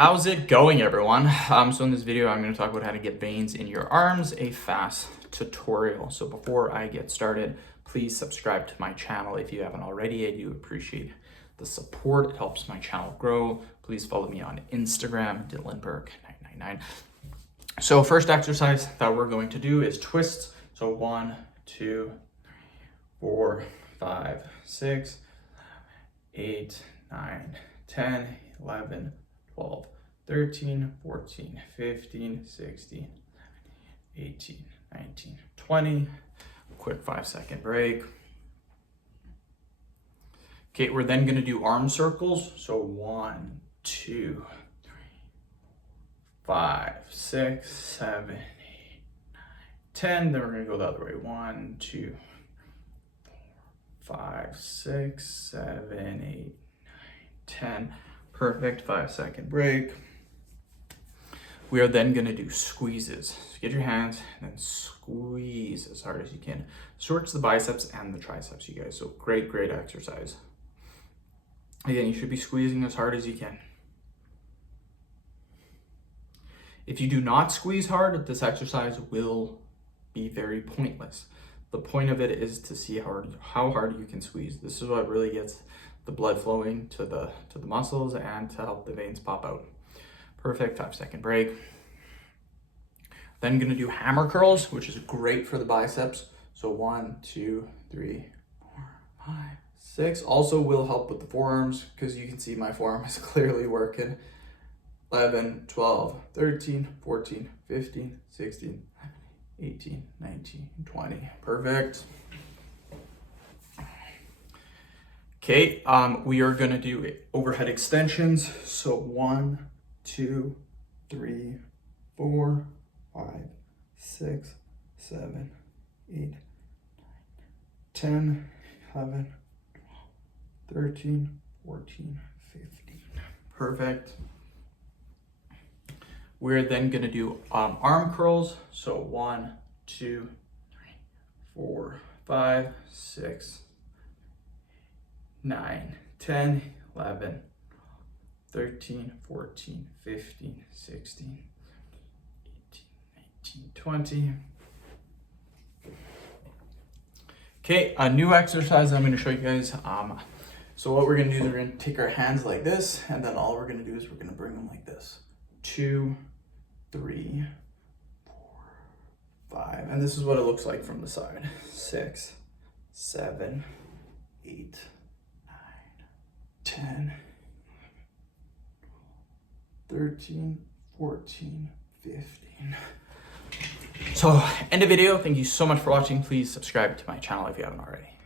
How's it going, everyone? So in this video, I'm going to talk about how to get veins in your arms, a fast tutorial. So before I get started, please subscribe to my channel if you haven't already. I do appreciate the support. It helps my channel grow. Please follow me on Instagram, DylanBurke999. So first exercise that we're going to do is twists. So 1, 2, 3, 4, 5, 6, 8, 9, 10, 11, 12, 13, 14, 15, 16, 18, 19, 20. Quick 5-second break. Okay, we're then gonna do arm circles. So 1, 2, 3, 5, 6, 7, 8, 9, 10. Then we're gonna go the other way. 1, 2, 4, 5, 6, 7, 8, 9, 10. Perfect. 5-second break. We are then going to do squeezes. So get your hands and then squeeze as hard as you can. Stretch the biceps and the triceps, you guys. So great exercise. Again, you should be squeezing as hard as you can. If you do not squeeze hard, this exercise will be very pointless. The point of it is to see how hard you can squeeze. This is what really gets the blood flowing to the muscles and to help the veins pop out. Perfect. 5-second break. Then gonna do hammer curls, which is great for the biceps. So 1, 2, 3, 4, 5, 6. Also will help with the forearms because you can see my forearm is clearly working. 11, 12, 13, 14, 15, 16, 18, 19, 20. Perfect. Okay, we are gonna do overhead extensions. So 1, 2, 3, 4, 5, 6, 7, 8, 9, 10, 11, 12, 13, 14, 15. Perfect. We're then gonna do arm curls. So 1, 2, 3, 4, 5, 6, 9, 10, 11, 13, 14, 15, 16, 18, 19, 20. Okay, a new exercise I'm going to show you guys. So what we're going to do is we're going to take our hands like this, and then all we're going to do is we're going to bring them like this. 2, 3, 4, 5. And this is what it looks like from the side. 6, 7, 8, 9, 10, 13, 14, 15. So end of video. Thank you so much for watching. Please subscribe to my channel if you haven't already.